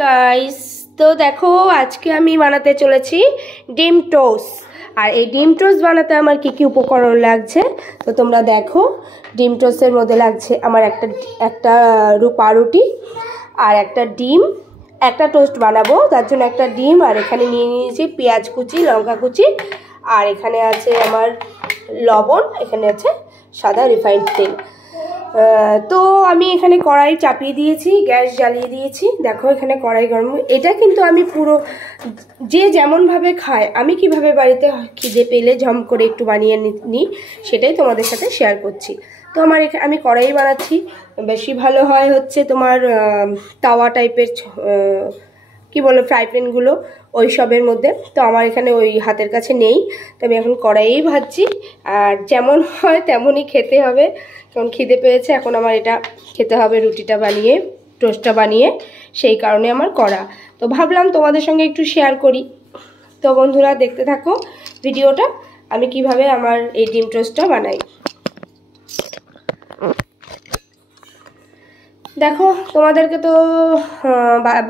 Guys, তো দেখো আজকে আমি বানাতে চলেছি ডিম টোস্ট। আর এই ডিম টোস্ট বানাতে আমার কি কি উপকরণ লাগছে তো তোমরা দেখো। ডিম টোস্টের মধ্যে লাগছে আমার একটা পাউরুটি আর একটা ডিম। একটা টোস্ট বানাবো তার জন্য একটা ডিম, আর এখানে নিয়ে নিয়েছি পেঁয়াজ কুচি, লঙ্কা কুচি, আর এখানে আছে আমার লবণ, এখানে আছে সাদা রিফাইন্ড তেল। তো আমি এখানে কড়াই চাপিয়ে দিয়েছি, গ্যাস জ্বালিয়ে দিয়েছি। দেখো এখানে কড়াই গরম। এটা কিন্তু আমি পুরো যে যেমনভাবে খায়, আমি কিভাবে বাড়িতে খিদে পেলে ঝম করে একটু বানিয়ে নিই সেটাই তোমাদের সাথে শেয়ার করছি। তো আমি কড়াই বানাচ্ছি। বেশি ভালো হয় হচ্ছে তোমার তাওয়া টাইপের কি বলো ফ্রাই প্যানগুলো, ওই সবের মধ্যে। তো আমার এখানে ওই হাতের কাছে নেই, তো আমি এখন কড়াইয়েই ভাজছি। আর যেমন হয় তেমনই খেতে হবে, কারণ খিদে পেয়েছে এখন আমার এটা খেতে হবে, রুটিটা বানিয়ে টোস্টটা বানিয়ে, সেই কারণে আমার করা। তো ভাবলাম তোমাদের সঙ্গে একটু শেয়ার করি। তো বন্ধুরা দেখতে থাকো ভিডিওটা, আমি কিভাবে আমার এই ডিম টোস্টটা বানাই। দেখো তোমাদেরকে তো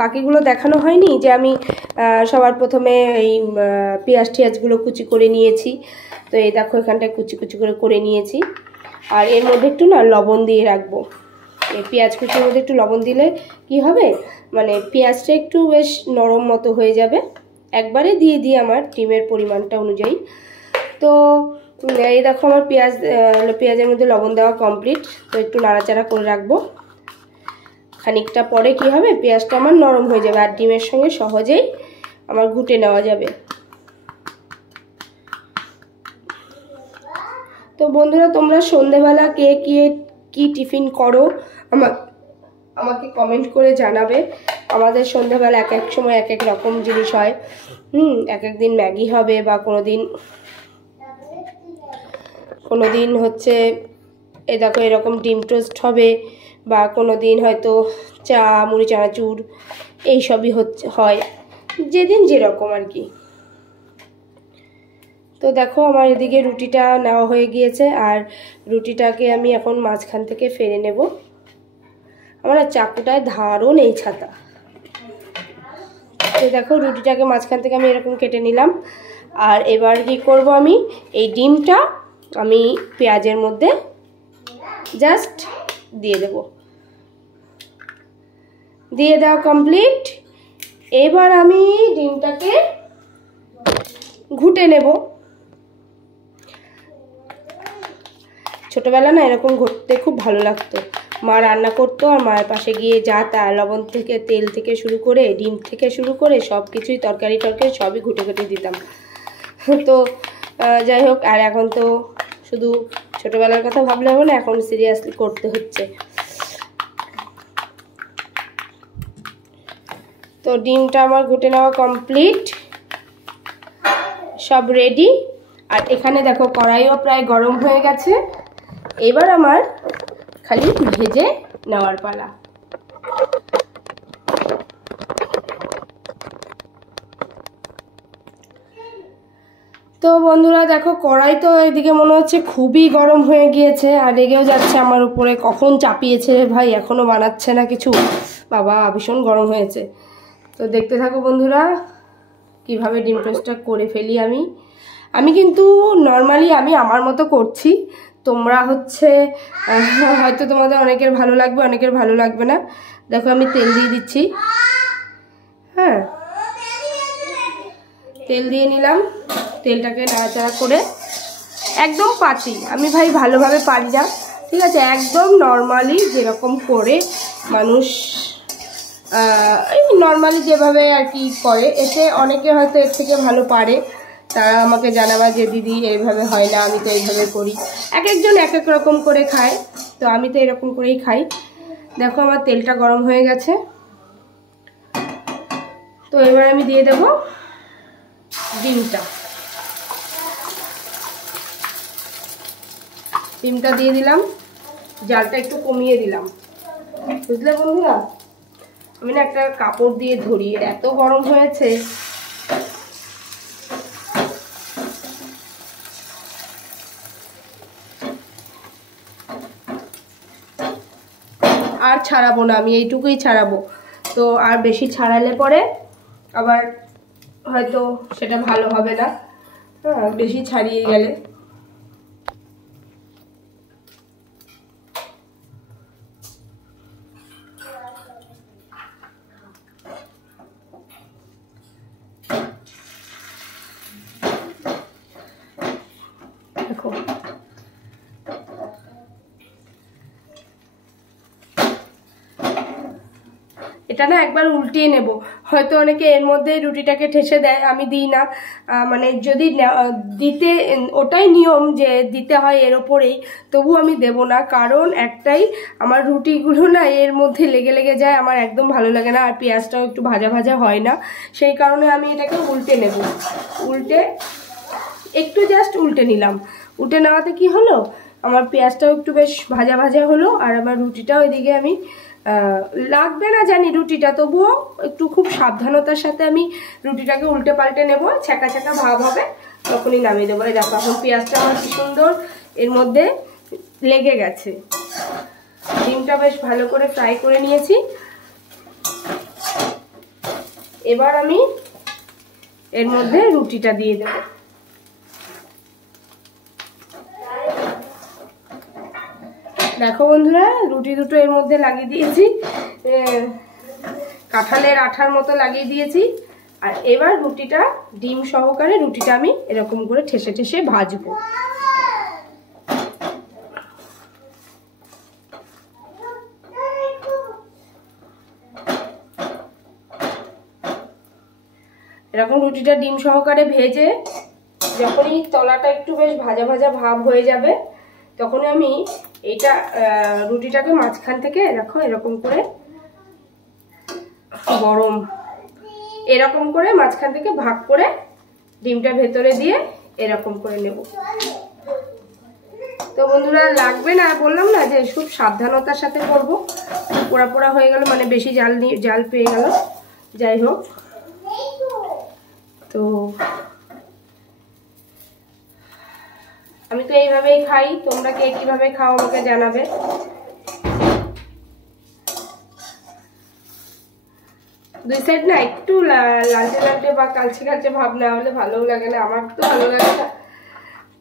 বাকিগুলো দেখানো হয়নি, যে আমি সবার প্রথমে এই পেঁয়াজ টিয়াজগুলো কুচি করে নিয়েছি। তো এই দেখো এখানটায় কুচি কুচি করে নিয়েছি। আর এর মধ্যে একটু না লবণ দিয়ে রাখবো। এই পেঁয়াজ কুচির মধ্যে একটু লবণ দিলে কি হবে, মানে পেঁয়াজটা একটু বেশ নরম মতো হয়ে যাবে। একবারে দিয়ে দিই আমার ডিমের পরিমাণটা অনুযায়ী। তো এই দেখো আমার পেঁয়াজের মধ্যে লবণ দেওয়া কমপ্লিট। তো একটু নাড়াচাড়া করে রাখবো। খানিকটা পরে কি হবে, পেঁয়াজটা আমার নরম হয়ে যাবে আর ডিমের সঙ্গে সহজেই আমার ঘুটে নেওয়া যাবে। তো বন্ধুরা তোমরা সন্ধেবেলা কে কি টিফিন করো আমাকে কমেন্ট করে জানাবে। আমাদের সন্ধেবেলা এক এক সময় এক এক রকম জিনিস হয়। এক এক দিন ম্যাগি হবে, বা কোনো দিন হচ্ছে এ দেখো এরকম ডিম টোস্ট হবে, বা কোনো দিন হয়তো চা মুড়ি চানাচুর এইসবই হয়, যেদিন যেরকম আর কি। তো দেখো আমার এদিকে রুটিটা নেওয়া হয়ে গিয়েছে, আর রুটিটাকে আমি এখন মাঝখান থেকে ফেলে নেব। আমার চাকুটায় ধারও নেই, ছাতা। তো দেখো রুটিটাকে মাঝখান থেকে আমি এরকম কেটে নিলাম। আর এবার কি করব, আমি এই ডিমটা আমি পেঁয়াজের মধ্যে জাস্ট দিয়ে দেব। দিয়ে দেওয়া কমপ্লিট। এবার আমি ডিমটাকে ঘুটে নেব। ছোটবেলা না এরকম ঘুরতে খুব ভালো লাগতো। মা রান্না করতো, আর মায়ের পাশে গিয়ে যা তা লবণ থেকে তেল থেকে শুরু করে ডিম থেকে শুরু করে সব কিছুই তরকারি সবই ঘুটে দিতাম। তো যাই হোক, আর এখন তো শুধু ছোটবেলার কথা ভাবলে হবে না, এখন সিরিয়াসলি করতে হচ্ছে। তো ডিমটা আমার ঘুটে নেওয়া কমপ্লিট, সব রেডি। আর এখানে দেখো কড়াইও প্রায় গরম হয়ে গেছে। এবার আমার খালি ভেজে নেওয়ার পালা। তো বন্ধুরা দেখো কড়াই তো এদিকে মনে হচ্ছে খুবই গরম হয়ে গিয়েছে, আর রেগেও যাচ্ছে আমার উপরে, কখন চাপিয়েছে ভাই, এখনো বানাচ্ছে না কিছু। বাবা ভীষণ গরম হয়েছে। তো দেখতে থাকো বন্ধুরা কিভাবে ডিম টোস্টটা করে ফেলি আমি কিন্তু নর্মালি আমি আমার মতো করছি। তোমরা হচ্ছে হয়তো তোমাদের অনেকের ভালো লাগবে, অনেকের ভালো লাগবে না। দেখো আমি তেল দিয়ে দিচ্ছি। হ্যাঁ, তেল দিয়ে নিলাম। তেলটাকে নাড়াচাড়া করে একদম পাতি, আমি ভাই ভালোভাবে পারি না, ঠিক আছে, একদম নর্মালি যেরকম করে মানুষ নর্মালি যেভাবে আর কি করে, এতে অনেকে হয়তো এর থেকে ভালো পারে। তারা আমাকে জানাবা যে দিদি এইভাবে হয় না, আমি তো এইভাবে করি। এক একজন এক এক রকম করে খায়, তো আমি তো এরকম করেই খাই। দেখো আমার তেলটা গরম হয়ে গেছে। তো এবার আমি দিয়ে দেব ডিমটা দিয়ে দিলাম। জালটা একটু কমিয়ে দিলাম, বুঝলে বন্ধুরা। আমি না একটা কাপড় দিয়ে ধরি, এত গরম হয়েছে। আর ছাড়াবো না, আমি এইটুকুই ছাড়াবো। তো আর বেশি ছাড়ালে পরে আবার হয়তো সেটা ভালো হবে না, হ্যাঁ, বেশি ছাড়িয়ে গেলে। দেখো এটা না একবার উল্টিয়ে নেব। হয়তো অনেকে এর মধ্যে রুটিটাকে ঠেসে দেয়, আমি দিই না। মানে যদি দিতে, ওটাই নিয়ম যে দিতে হয় এর ওপরেই, তবু আমি দেব না। কারণ একটাই, আমার রুটিগুলো না এর মধ্যে লেগে লেগে যায়, আমার একদম ভালো লাগে না। আর পেঁয়াজটাও একটু ভাজা ভাজা হয় না, সেই কারণে আমি এটাকে উল্টে নেব। উল্টে একটু জাস্ট উল্টে নিলাম। উল্টে নেওয়াতে কি হলো, আমার পেঁয়াজটাও একটু বেশ ভাজা ভাজা হলো, আর আমার রুটিটাও এদিকে আমি লাগবে না জানি রুটিটা, তবুও একটু খুব সাবধানতার সাথে আমি রুটিটাকে উল্টে পাল্টে নেব। ছ্যাঁকা ছ্যাঁকা ভাব হবে, তখনই নামিয়ে দেবো। এই দেখো এখন পেঁয়াজটা আমার কি সুন্দর এর মধ্যে লেগে গেছে। ডিমটা বেশ ভালো করে ফ্রাই করে নিয়েছি। এবার আমি এর মধ্যে রুটিটা দিয়ে দেবো। দেখো বন্ধুরা, রুটি দুটো এর মধ্যে লাগিয়ে দিয়েছি, কাঁঠালের আঠার মতো লাগিয়ে দিয়েছি। আর এবার রুটিটা ডিম সহকারে রুটিটা আমি এরকম করে ঠেসে ঠেসে ভাজবো। এরকম রুটিটা ডিম সহকারে ভেজে যখনই তলাটা একটু বেশ ভাজা ভাজা ভাব হয়ে যাবে, তখনই আমি এইটা রুটিটাকে মাঝখান থেকে দেখো এরকম করে গরম, এরকম করে মাঝখান থেকে ভাগ করে ডিমটা ভেতরে দিয়ে এরকম করে নেব। তো বন্ধুরা লাগবে না, বললাম না যে খুব সাবধানতার সাথে করব। পোড়া পোড়া হয়ে গেল, মানে বেশি জাল পেয়ে গেল। যাই হোক, তো আমি তো এইভাবেই খাই, তোমরা কে কিভাবে খাও আমাকে জানাবে। দুই সাইড না একটু লালচে লালচে বা কালচে কালচে ভাব না হলে ভালোও লাগে না, আমার তো ভালো লাগে না।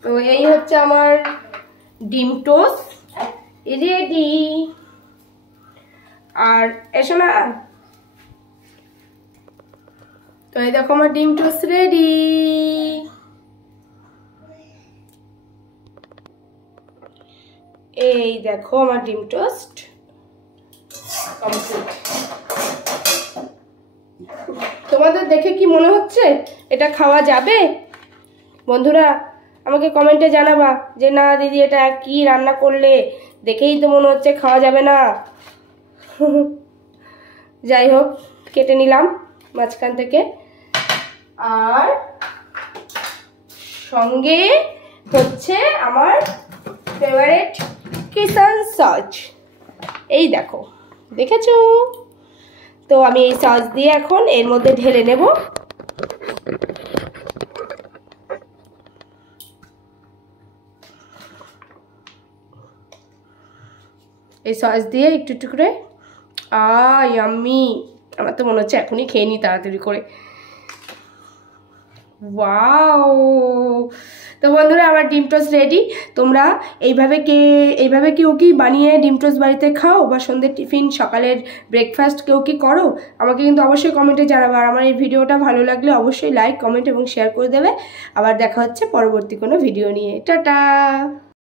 তো এই হচ্ছে আমার ডিম টোস্ট রেডি। আর এসো না, তো এই দেখো আমার ডিম টোস্ট রেডি। এই দেখো আমার ডিম টোস্ট কমপ্লিট। তোমাদের দেখে কি মনে হচ্ছে এটা খাওয়া যাবে? বন্ধুরা আমাকে কমেন্টে জানাবা যে না দিদি এটা কি রান্না করলে, দেখেই তো মনে হচ্ছে খাওয়া যাবে না। যাই হোক, কেটে নিলাম মাঝখান থেকে। আর সঙ্গে হচ্ছে আমার ফেভারিট কিষান সস, এই দেখো, দেখেছো? তো আমি এই সস দিয়ে এখন এর মধ্যে ঢেলে নেব। এই সস দিয়ে একটু একটু করে, ইয়াম্মি, আমার তো মনে হচ্ছে এখনই খেয়ে নিই তাড়াতাড়ি করে। ওয়াও! তো বন্ধুরা আমার ডিম টোস্ট রেডি। তোমরা এইভাবে কেউ কি বানিয়ে ডিম টোস্ট বাড়িতে খাও, বা সন্ধ্যের টিফিন, সকালের ব্রেকফাস্ট কেউ কি করো? আমাকে কিন্তু অবশ্যই কমেন্টে জানাবে। আর আমার এই ভিডিওটা ভালো লাগলে অবশ্যই লাইক, কমেন্ট এবং শেয়ার করে দেবে। আবার দেখা হচ্ছে পরবর্তী কোনো ভিডিও নিয়ে। টাটা।